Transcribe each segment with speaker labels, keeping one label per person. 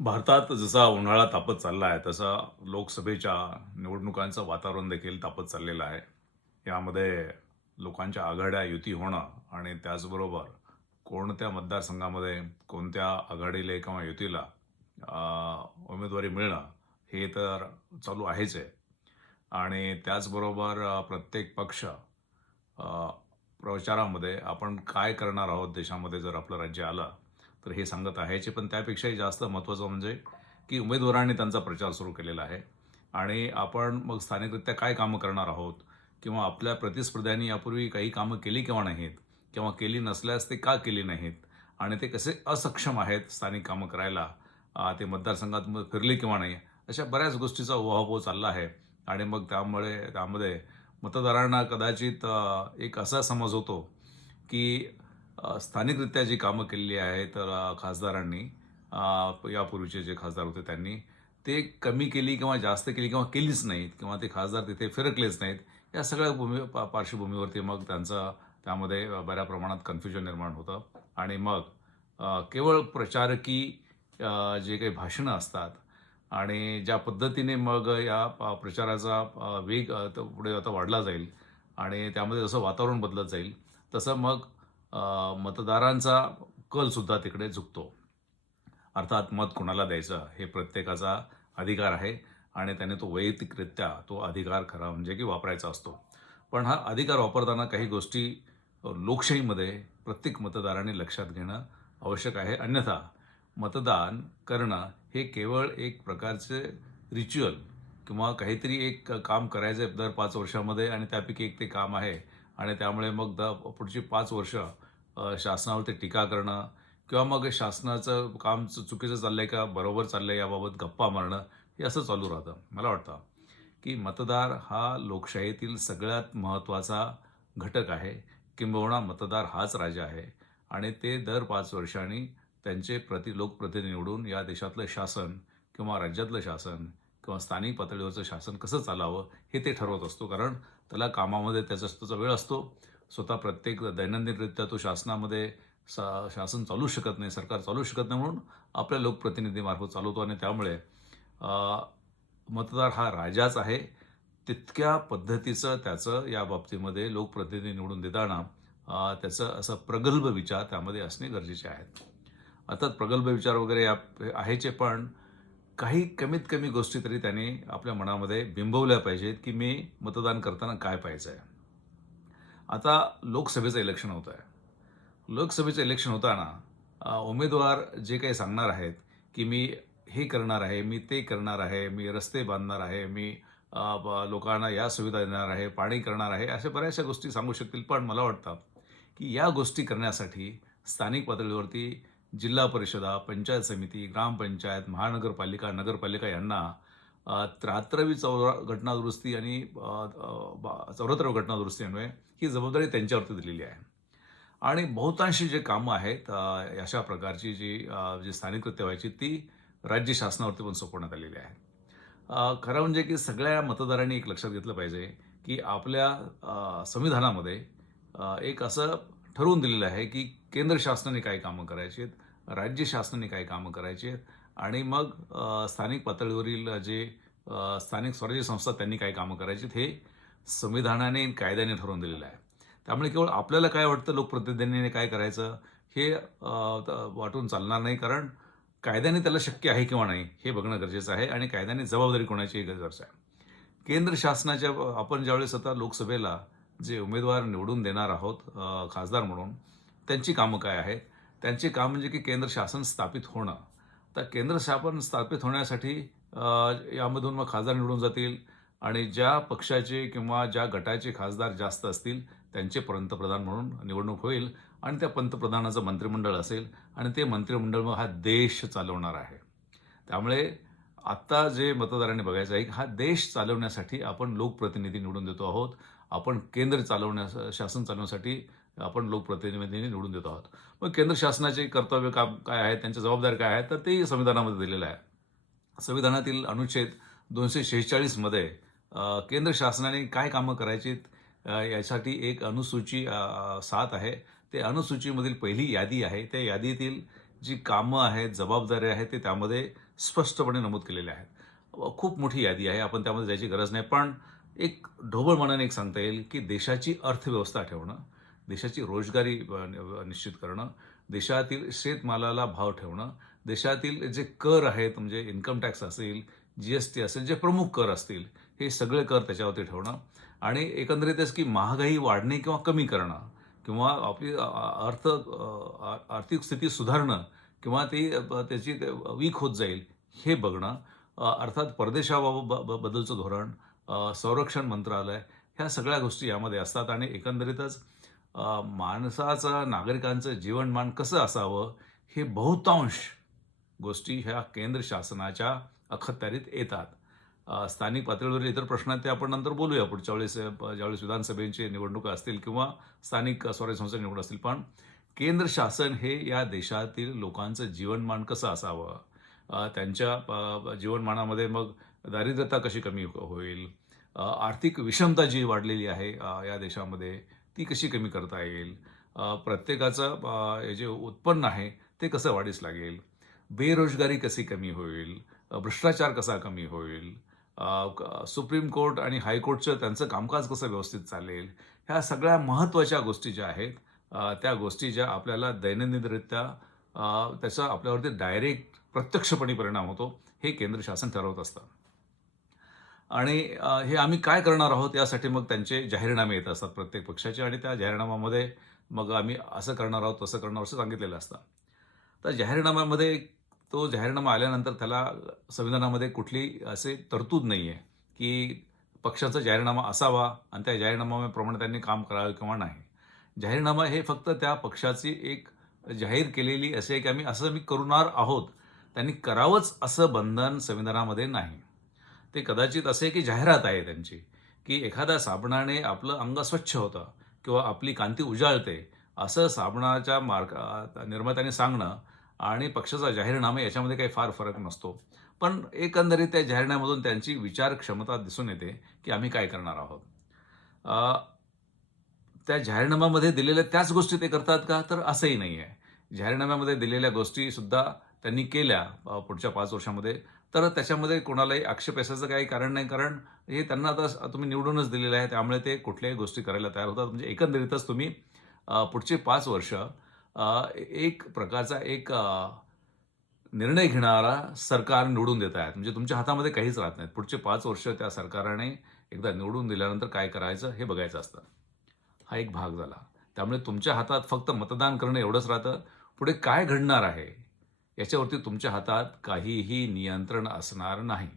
Speaker 1: भारतात जसा उन्हाळा तापत चालला आहे तसा लोकसभेच्या निवडणुकांचं वातावरण देखील तापत चाललेलं आहे. यामध्ये लोकांच्या आघाड्या युती होणं आणि त्याचबरोबर कोणत्या मतदारसंघामध्ये कोणत्या आघाडीला किंवा युतीला उमेदवारी मिळणं हे तर चालू आहेच आहे. आणि त्याचबरोबर प्रत्येक पक्ष प्रचारामध्ये आपण काय करणार आहोत देशामध्ये जर आपलं राज्य आलं तर हे सांगत आहेचे पण त्यापेक्षाही जास्त महत्त्वाचं म्हणजे की उमेदवारांनी त्यांचा प्रचार सुरू केलेला आहे. आणि आपण मग स्थानिकरित्या काय कामं करणार आहोत? किंवा आपल्या प्रतिस्पर्ध्यांनी यापूर्वी काही कामं केली किंवा नाहीत? किंवा केली नसल्यास ते का केली नाहीत? आणि ते कसे असक्षम आहेत स्थानिक कामं करायला? ते मतदारसंघात मग फिरले किंवा नाही? अशा बऱ्याच गोष्टीचा उहापोह चालला आहे. आणि मग त्यामुळे त्यामध्ये मतदारांना कदाचित एक असा समज होतो की स्थानिकरित्या जी कामं केलेली आहेत तर खासदारांनी यापूर्वीचे जे खासदार होते त्यांनी ते कमी केली किंवा जास्त केली किंवा केलीच नाहीत किंवा ते खासदार तिथे फिरकलेच नाहीत या सगळ्या भूमी पा- पार्श्वभूमीवरती मग त्यांचं त्यामध्ये बऱ्या प्रमाणात कन्फ्युजन निर्माण होतं. आणि मग केवळ प्रचारकी जे काही भाषणं असतात आणि ज्या पद्धतीने मग या प्रचाराचा वेग पुढे आता वाढला जाईल आणि त्यामध्ये जसं वातावरण बदलत जाईल तसं मग मतदारांचा कलसुद्धा तिकडे झुकतो. अर्थात मत कोणाला द्यायचं हे प्रत्येकाचा अधिकार आहे आणि त्याने तो वैयक्तिकरित्या तो अधिकार खरा म्हणजे की वापरायचा असतो. पण हा अधिकार वापरताना काही गोष्टी लोकशाहीमध्ये प्रत्येक मतदाराने लक्षात घेणं आवश्यक आहे. अन्यथा मतदान करणं हे केवळ एक प्रकारचे रिच्युअल किंवा काहीतरी एक काम करायचं आहे दर पाच वर्षामध्ये आणि त्यापैकी एक ते काम आहे. आणि त्यामुळे मग द पुढची पाच वर्ष शासनावरती टीका करणं किंवा मग शासनाचं काम चु- चुकीचं चाललंय का बरोबर चाललंय याबाबत गप्पा मारणं हे असं चालू राहतं. मला वाटतं की मतदार हा लोकशाहीतील सगळ्यात महत्त्वाचा घटक आहे. किंबहुना मतदार हाच राजा आहे. आणि ते दर पाच वर्षांनी त्यांचे प्रति लोकप्रतिनिधी निवडून या देशातलं शासन किंवा राज्यातलं शासन किंवा स्थानिक पातळीवरचं शासन कसं चालावं हे ते ठरवत असतो. कारण त्याला कामामध्ये त्याचा त्याचा वेळ असतो. स्वतः प्रत्येक दैनंदिनरित्या तो शासनामध्ये सा शासन चालू शकत नाही सरकार चालू शकत नाही म्हणून आपल्या लोकप्रतिनिधीमार्फत चालवतो. आणि त्यामुळे मतदार हा राजाच आहे. तितक्या पद्धतीचं त्याचं या बाबतीमध्ये लोकप्रतिनिधी निवडून देताना त्याचं असं प्रगल्भ विचार त्यामध्ये असणे गरजेचे आहेत अर्थात प्रगल्भ विचार वगैरे या आहेचे पण काही कमीत कमी गोष्टी तरी त्यांनी आपल्या मनामध्ये बिंबवल्या पाहिजेत की मी मतदान करताना काय पाहायचं आहे आता लोकसभेचं इलेक्शन होतं आहे लोकसभेचं इलेक्शन होताना उमेदवार जे काही सांगणार आहेत की मी हे करणार आहे मी ते करणार आहे मी रस्ते बांधणार आहे मी लोकांना या सुविधा देणार आहे पाणी करणार आहे अशा बऱ्याचशा गोष्टी सांगू शकतील. पण मला वाटतं की या गोष्टी करण्यासाठी स्थानिक पातळीवरती जिल्हा परिषदा पंचायत समिती ग्रामपंचायत महानगरपालिका नगरपालिका यांना त्र्याहत्तरावी चौरा घटनादुरुस्ती आणि चौऱ्याहत्तरावी घटनादुरुस्ती अन्वये ही जबाबदारी त्यांच्यावरती दिलेली आहे. आणि बहुतांशी जे कामं आहेत अशा प्रकारची जी जी स्थानिक कृत्य व्हायची ती राज्य शासनावरती पण सोपवण्यात आलेली आहे. खरं म्हणजे की सगळ्या मतदारांनी एक लक्षात घेतलं पाहिजे की आपल्या संविधानामध्ये एक असं ठरवून दिलेलं आहे की केंद्र शासनाने काय कामं करायची आहेत राज्य शासनाने काय कामं करायची आहेत. आणि मग स्थानिक पातळीवरील जे स्थानिक स्वराज्य संस्था त्यांनी काय कामं करायची आहेत हे संविधानाने कायद्याने ठरवून दिलेलं आहे. त्यामुळे केवळ आपल्याला काय वाटतं? लोकप्रतिनिधींनी काय करायचं? हे वाटून चालणार नाही. कारण कायद्याने त्याला शक्य आहे किंवा नाही हे बघणं गरजेचं आहे आणि कायद्याने जबाबदारी कोणाची हे गरजेचं आहे. केंद्र शासनाच्या आपण ज्यावेळेस आता लोकसभेला जे उमेदवार निवडून देणार आहोत खासदार म्हणून त्यांची कामं काय आहेत? त्यांचे काम म्हणजे की केंद्र शासन स्थापित होणं. तर केंद्र शासन स्थापित होण्यासाठी यामधून मग खासदार निवडून जातील आणि ज्या पक्षाचे किंवा ज्या गटाचे खासदार जास्त असतील त्यांचे पंतप्रधान म्हणून निवडणूक होईल आणि त्या पंतप्रधानाचं मंत्रिमंडळ असेल आणि ते मंत्रिमंडळ मग हा देश चालवणार आहे. त्यामुळे आत्ता जे मतदारांनी बघायचं आहे की हा देश चालवण्यासाठी आपण लोकप्रतिनिधी निवडून देतो आहोत. आपण केंद्र चालवण्यास शासन चालवण्यासाठी आपण लोकप्रतिनिधींनी निवडून देत आहोत. मग केंद्र शासनाचे कर्तव्य काम काय आहे? त्यांच्या जबाबदारी काय आहेत तर ते संविधानामध्ये दिलेलं आहे. संविधानातील अनुच्छेद दोनशे शेहेचाळीसमध्ये केंद्र शासनाने काय कामं करायची यासाठी एक अनुसूची सात आहे. ते अनुसूचीमधील पहिली यादी आहे. त्या यादीतील जी कामं आहेत जबाबदाऱ्या आहेत ते त्यामध्ये स्पष्टपणे नमूद केलेले आहेत. खूप मोठी यादी आहे. आपण त्यामध्ये जायची गरज नाही. पण एक ढोबळ मनाने एक सांगता येईल की देशाची अर्थव्यवस्था ठेवणं देशाची रोजगारी निश्चित करणं देशातील शेतमालाला भाव ठेवणं देशातील जे कर आहेत म्हणजे इन्कम टॅक्स असेल जी एस टी असेल जे प्रमुख कर असतील हे सगळे कर त्याच्यावरती ठेवणं आणि एकंदरीतच की महागाई वाढणे किंवा कमी करणं किंवा आपली अर्थ आर्थिक स्थिती सुधारणं किंवा ती त्याची वीक होत जाईल हे बघणं अर्थात अर्थात बदलचं धोरण संरक्षण मंत्रालय ह्या सगळ्या गोष्टी यामध्ये असतात आणि एकंदरीतच माणसाचं नागरिकांचं जीवनमान कसं असावं हे बहुतांश गोष्टी ह्या केंद्र शासनाच्या अखत्यारीत येतात. स्थानिक पातळीवरील इतर प्रश्न आहेत ते आपण नंतर बोलूया. पुढच्या वेळेस ज्यावेळेस विधानसभेची निवडणुका असतील किंवा स्थानिक स्वराज्य संस्था निवड असतील. पण केंद्र शासन हे या देशातील लोकांचं जीवनमान कसं असावं? त्यांच्या जीवनमानामध्ये मग दारिद्र्यता कशी कमी होईल? आर्थिक विषमता जी वाढलेली आहे या देशामध्ये ती कशी कमी करता येईल? प्रत्येकाचं जे उत्पन्न आहे ते कसं वाढीस लागेल? बेरोजगारी कशी कमी होईल? भ्रष्टाचार कसा कमी होईल? सुप्रीम कोर्ट आणि हायकोर्टचं त्यांचं कामकाज कसं व्यवस्थित चालेल? ह्या सगळ्या महत्त्वाच्या गोष्टी ज्या आहेत त्या गोष्टी ज्या आपल्याला दैनंदिनरित्या त्याचा आपल्यावरती डायरेक्ट प्रत्यक्षपणे परिणाम होतो हे केंद्र शासन ठरवत असतं. आणि हे आम्ही काय करणार आहोत यासाठी मग त्यांचे जाहीरनामे येत असतात प्रत्येक पक्षाचे आणि त्या जाहीरनाम्यामध्ये मग आम्ही असं करणार आहोत तसं करणार असं सांगितलेलं असतं. तर जाहीरनाम्यामध्ये तो जाहीरनामा आल्यानंतर त्याला संविधानामध्ये कुठली असे तरतूद नाही आहे की पक्षाचा जाहीरनामा असावा आणि त्या जाहीरनाम्याप्रमाणे त्यांनी काम करावे किंवा नाही. जाहीरनामा हे फक्त त्या पक्षाची एक जाहीर केलेली असे की आम्ही असं मी करणार आहोत. त्यांनी करावंच असं बंधन संविधानामध्ये नाही. ते कदाचित असे की जाहिरात आहे त्यांची की एखाद्या साबणाने आपलं अंग स्वच्छ होतं किंवा आपली कांती उजाळते असं साबणाच्या मार्ग निर्मात्याने सांगणं आणि पक्षाचा जाहीरनामा याच्यामध्ये काही फार फरक नसतो. पण एकंदरीत त्या जाहीरनाम्यामधून त्यांची विचार क्षमता दिसून येते की आम्ही काय करणार आहोत. त्या जाहीरनाम्यामध्ये दिलेल्या त्याच गोष्टी ते करतात का? तर असंही नाही आहे जाहीरनाम्यामध्ये दिलेल्या गोष्टीसुद्धा त्यांनी केल्या पुढच्या पाच वर्षामध्ये. तर त्याच्यामध्ये कोणालाही आक्षेप असायचं काही कारण नाही. कारण हे त्यांना आता तुम्ही निवडूनच दिलेलं आहे. त्यामुळे ते कुठल्याही गोष्टी करायला तयार होतात. म्हणजे एकंदरीतच तुम्ही पुढचे पाच वर्ष एक प्रकारचा एक निर्णय घेणारा सरकार निवडून देत आहेत. म्हणजे तुमच्या हातामध्ये काहीच राहत नाहीत. पुढचे पाच वर्ष त्या सरकाराने एकदा निवडून दिल्यानंतर काय करायचं हे बघायचं असतं. हा एक भाग झाला. त्यामुळे तुमच्या हातात फक्त मतदान करणं एवढंच राहतं. पुढे काय घडणार आहे? याच्यावरती तुमच्या हातात काहीही नियंत्रण असणार नाही.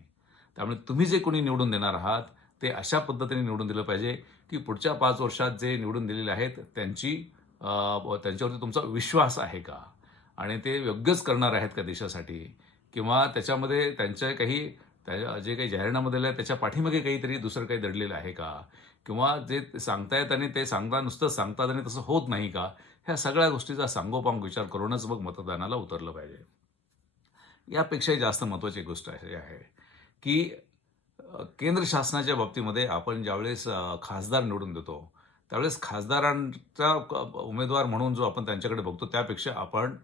Speaker 1: त्यामुळे तुम्ही जे कोणी निवडून देणार आहात ते अशा पद्धतीने निवडून दिलं पाहिजे की पुढच्या पाच वर्षात जे निवडून दिलेले आहेत त्यांची त्यांच्यावरती तुमचा विश्वास आहे का? आणि ते योग्यच करणार आहेत का देशासाठी? किंवा त्याच्यामध्ये त्यांच्या काही त्या जे काही जाहीरनामा दिलं आहे त्याच्या पाठीमागे काहीतरी दुसरं काही दडलेलं आहे का? किंवा जे सांगतायत आणि ते सांगता नुसतं सांगतात आणि तसं होत नाही का? ह्या सगळ्या गोष्टीचा सांगोपांग विचार करूनच मग मतदानाला उतरलं पाहिजे. यापेक्षाही जास्त महत्त्वाची गोष्ट अशी आहे की केंद्र शासनाच्या बाबतीमध्ये आपण ज्यावेळेस खासदार निवडून देतो त्यावेळेस खासदारांचा उमेदवार म्हणून जो आपण त्यांच्याकडे बघतो त्यापेक्षा आपण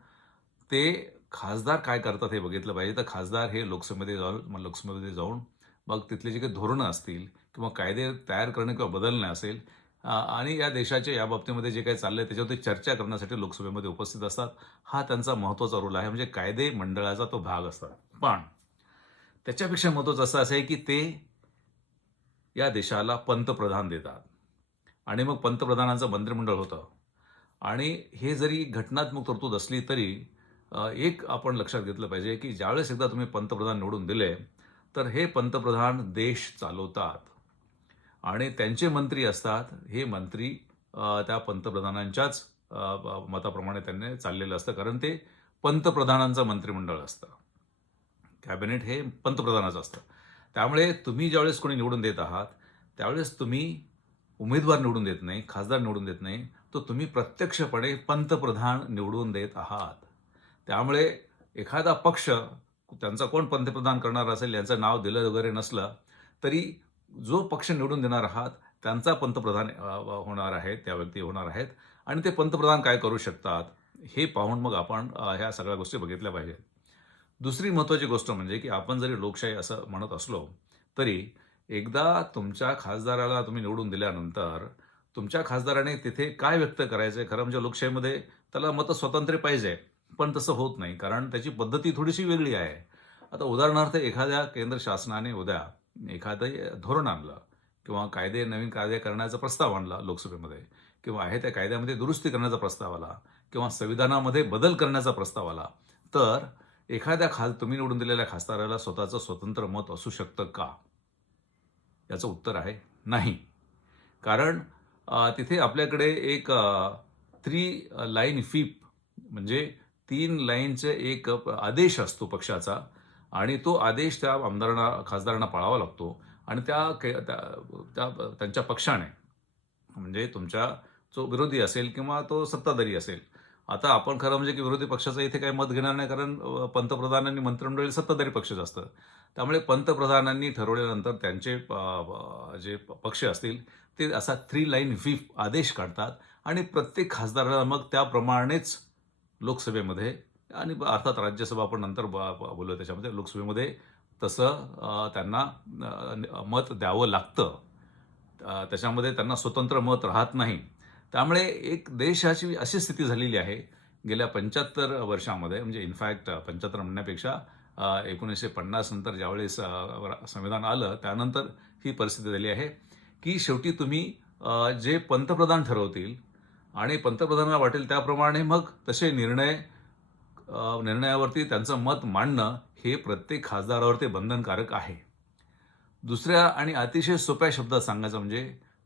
Speaker 1: ते खासदार काय करतात हे बघितलं पाहिजे. तर खासदार हे लोकसभेमध्ये जाऊन मग लोकसभेमध्ये जाऊन मग तिथले जे काही धोरणं असतील किंवा कायदे तयार करणे किंवा बदलणे असेल आणि या देशाच्या या बाबतीमध्ये जे काही चाललंय त्याच्यावरती चर्चा करण्यासाठी लोकसभेमध्ये उपस्थित असतात. हा त्यांचा महत्त्वाचा रोल आहे. म्हणजे कायदे मंडळाचा तो भाग असतात पण त्याच्यापेक्षा महत्त्वाचं असं आहे की ते या देशाला पंतप्रधान देतात. आणि मग पंतप्रधानांचं मंत्रिमंडळ होतं. आणि हे जरी घटनात्मक तरतूद असली तरी एक आपण लक्षात घेतलं पाहिजे की ज्यावेळेस एकदा तुम्ही पंतप्रधान निवडून दिले तर हे पंतप्रधान देश चालवतात. आणि त्यांचे मंत्री असतात हे मंत्री त्या पंतप्रधानांच्याच मताप्रमाणे त्यांनी चाललेलं असतं. कारण ते पंतप्रधानांचं मंत्रिमंडळ असतं. कॅबिनेट हे पंतप्रधानाचं असतं. त्यामुळे तुम्ही ज्यावेळेस कोणी निवडून देत आहात त्यावेळेस तुम्ही उमेदवार निवडून देत नाही खासदार निवडून देत नाही तर तुम्ही प्रत्यक्षपणे पंतप्रधान निवडून देत आहात. त्यामुळे एखादा पक्ष त्यांचा कोण पंतप्रधान करणार असेल यांचं नाव दिलं वगैरे नसलं तरी जो पक्ष निवडून देणार आहात त्यांचा पंतप्रधान होणार आहे त्या व्यक्ती होणार आहेत. आणि ते पंतप्रधान काय करू शकतात हे पाहून मग आपण ह्या सगळ्या गोष्टी बघितल्या पाहिजेत. दुसरी महत्त्वाची गोष्ट म्हणजे की आपण जरी लोकशाही असं म्हणत असलो तरी एकदा तुमच्या खासदाराला तुम्ही निवडून दिल्यानंतर तुमच्या खासदाराने तिथे काय व्यक्त करायचं आहे? खरं म्हणजे लोकशाहीमध्ये त्याला मतं स्वातंत्र्य पाहिजे पण तसं होत नाही. कारण त्याची पद्धती थोडीशी वेगळी आहे. आता उदाहरणार्थ एखाद्या केंद्र शासनाने उद्या एखादं धोरण आणलं किंवा कायदे नवीन कायदे करण्याचा प्रस्ताव आणला लोकसभेमध्ये किंवा आहे त्या कायद्यामध्ये दुरुस्ती करण्याचा प्रस्ताव आला किंवा संविधानामध्ये बदल करण्याचा प्रस्ताव आला तर एखाद्या खास तुम्ही निवडून दिलेल्या खासदाराला स्वतःचं स्वतंत्र मत असू शकतं का? याचं उत्तर आहे नाही. कारण तिथे आपल्याकडे एक थ्री लाईन फिप म्हणजे तीन लाईनचे एक आदेश असतो पक्षाचा आणि तो आदेश त्या आमदारांना खासदारांना पाळावा लागतो. आणि त्या के- त्या- त्या त्यांच्या पक्षाने म्हणजे तुमच्या जो विरोधी असेल किंवा तो सत्ताधारी असेल आता आपण खरं म्हणजे की विरोधी पक्षाचं इथे काही मत घेणार नाही कारण पंतप्रधानांनी मंत्रिमंडळी सत्ताधारी पक्षच असतं. त्यामुळे पंतप्रधानांनी ठरवल्यानंतर त्यांचे जे प- पक्ष असतील ते असा थ्री लाईन व्हीप आदेश काढतात. आणि प्रत्येक खासदाराला मग त्याप्रमाणेच लोकसभेमध्ये आणि अर्थात राज्यसभा आपण नंतर ब- ब- त्याच्यामध्ये. लोकसभेमध्ये तसं त्यांना मत द्यावं लागतं. त्याच्यामध्ये त्यांना स्वतंत्र मत राहत नाही. त्यामुळे एक देशाची अशी स्थिती झालेली आहे. गेल्या पंच्याहत्तर वर्षामध्ये म्हणजे इनफॅक्ट पंच्याहत्तर म्हणण्यापेक्षा एकोणीसशे पन्नास नंतर ज्यावेळेस संविधान आलं त्यानंतर ही परिस्थिती झाली आहे की शेवटी तुम्ही जे पंतप्रधान ठरवतील आणि पंतप्रधानांना वाटेल त्याप्रमाणे मग तसे निर्णय निर्णयावरती त्यांचं मत मांडणं हे प्रत्येक खासदारावरती बंधनकारक आहे. दुसऱ्या आणि अतिशय सोप्या शब्दात सांगायचं म्हणजे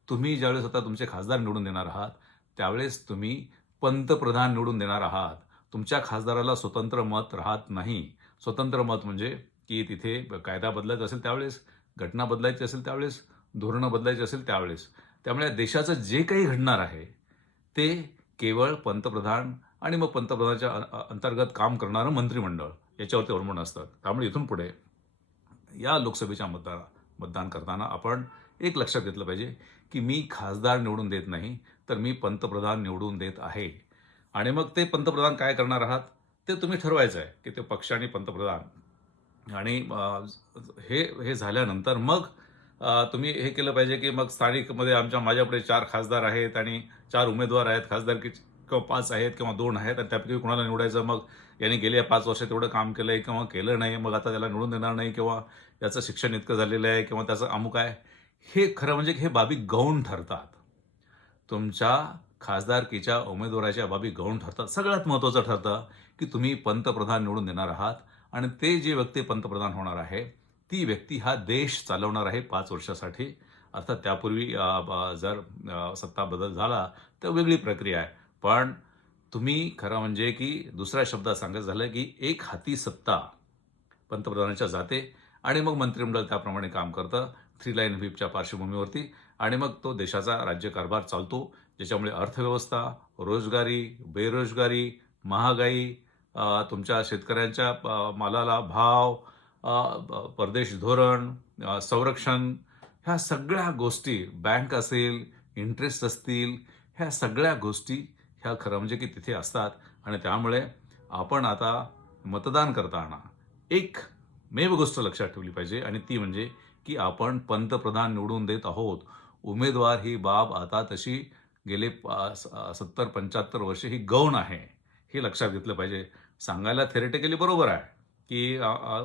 Speaker 1: तुम्ही ज्यावेळेस आता तुमचे खासदार निवडून देणार आहात त्यावेळेस तुम्ही पंतप्रधान निवडून देणार आहात. तुमच्या खासदाराला स्वतंत्र मत राहत नाही. स्वतंत्र मत म्हणजे की तिथे कायदा बदलायचा असेल त्यावेळेस घटना बदलायची असेल त्यावेळेस धोरणं बदलायची असेल त्यावेळेस. त्यामुळे देशाचं जे काही घडणार आहे ते केवळ पंतप्रधान आणि मग पंतप्रधानाच्या अंतर्गत काम करणारं मंत्रिमंडळ याच्यावरती अवलंबून असतं त्यामुळे इथून पुढे या लोकसभेच्या मतदान मतदान करताना आपण एक लक्षात घेतलं पाहिजे की मी खासदार निवडून देत नाही तर मी पंतप्रधान निवडून देत आहे. आणि मग ते पंतप्रधान काय करणार आहात? ते तुम्ही ठरवायचं आहे की ते पक्ष आणि पंतप्रधान. आणि हे हे झाल्यानंतर मग तुम्ही हे केलं पाहिजे की मग स्थानिकमध्ये आमच्या माझ्याकडे चार खासदार आहेत आणि चार उमेदवार आहेत. खासदारकी किंवा पाच आहेत किंवा दोन आहेत आणि त्यापैकी कुणाला निवडायचं? मग यांनी गेल्या पाच वर्षात एवढं काम केलं आहे किंवा केलं नाही मग आता त्याला निवडून देणार नाही किंवा त्याचं शिक्षण इतकं झालेलं आहे किंवा त्याचं अमुक आहे? हे खरं म्हणजे हे बाबी गौण ठरतात. तुमच्या खासदारकीच्या उमेदवाराच्या बाबी गौण ठरतात. सगळ्यात महत्त्वाचं ठरतं की तुम्ही पंतप्रधान निवडून देणार आहात आणि ते जे व्यक्ती पंतप्रधान होणार आहे ती व्यक्ती हा देश चालवणार आहे पाच वर्षासाठी. अर्थात त्यापूर्वी जर सत्ता बदल झाला तर वेगळी प्रक्रिया आहे. पण तुम्ही खरं म्हणजे की दुसऱ्या शब्दात सांगायचं झालं की एक हाती सत्ता पंतप्रधानाच्या जाते आणि मग मंत्रिमंडळ त्याप्रमाणे काम करतं थ्री लाईन व्हीपच्या पार्श्वभूमीवरती आणि मग तो देशाचा राज्यकारभार चालतो ज्याच्यामुळे अर्थव्यवस्था रोजगारी बेरोजगारी महागाई तुमच्या शेतकऱ्यांच्या मालाला भाव परदेश धोरण संरक्षण ह्या सगळ्या गोष्टी बँक असेल इंटरेस्ट असतील ह्या सगळ्या गोष्टी ह्या खरं म्हणजे की तिथे असतात. आणि त्यामुळे आपण आता मतदान करताना एक मेव गोष्ट लक्षात ठेवली पाहिजे. आणि ती म्हणजे की आपण पंतप्रधान निवडून देत आहोत. उमेदवार ही बाब आता तशी गेले सत्तर पंच्याहत्तर वर्ष ही गौण आहे. हे लक्षात घेतलं पाहिजे. सांगायला थेरेटिकली बरोबर आहे की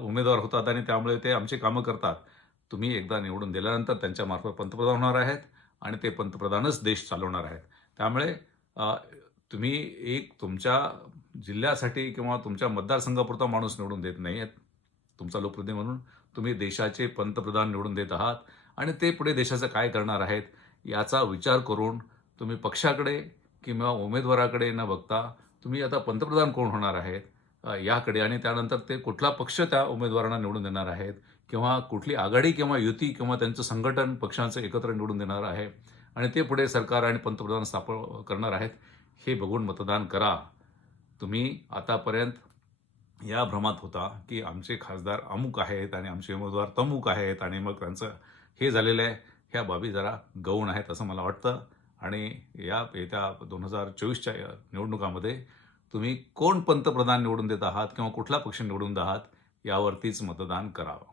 Speaker 1: उमेदवार होतात आणि त्यामुळे ते आमची कामं करतात. तुम्ही एकदा निवडून दिल्यानंतर त्यांच्यामार्फत पंतप्रधान होणार आहेत. आणि ते पंतप्रधानच देश चालवणार आहेत. त्यामुळे तुम्ही एक तुमच्या जिल्ह्यासाठी किंवा तुमच्या मतदारसंघापुरता माणूस निवडून देत नाही आहेत. तुमचा लोकप्रतिनिधी म्हणून तुम्ही देशाचे पंतप्रधान निवडून देत आहात. आणि ते पुढे देशाचं काय करणार आहेत याचा विचार करून तुम्ही पक्षाकडे किंवा उमेदवाराकडे न बघता तुम्ही आता पंतप्रधान कोण होणार आहेत याकडे आणि त्यानंतर ते कुठला पक्ष त्या उमेदवारांना निवडून देणार आहेत किंवा कुठली आघाडी किंवा युती किंवा त्यांचं संघटन पक्षांचं एकत्र निवडून देणार आहे. आणि ते पुढे सरकार आणि पंतप्रधान स्थापन करणार आहेत. हे बघून मतदान करा. तुम्ही आतापर्यंत या भ्रमात होता की आमचे खासदार अमुक आहेत आणि आमचे उमेदवार तमुक आहेत आणि मग त्यांचं हे झालेलं आहे. ह्या बाबी जरा गौण आहेत असं मला वाटतं. आणि या येत्या दोन हजार चोवीसच्या निवडणुकामध्ये तुम्ही कोण पंतप्रधान निवडून देत आहात किंवा कुठला पक्ष निवडून आहात यावरतीच मतदान करावं.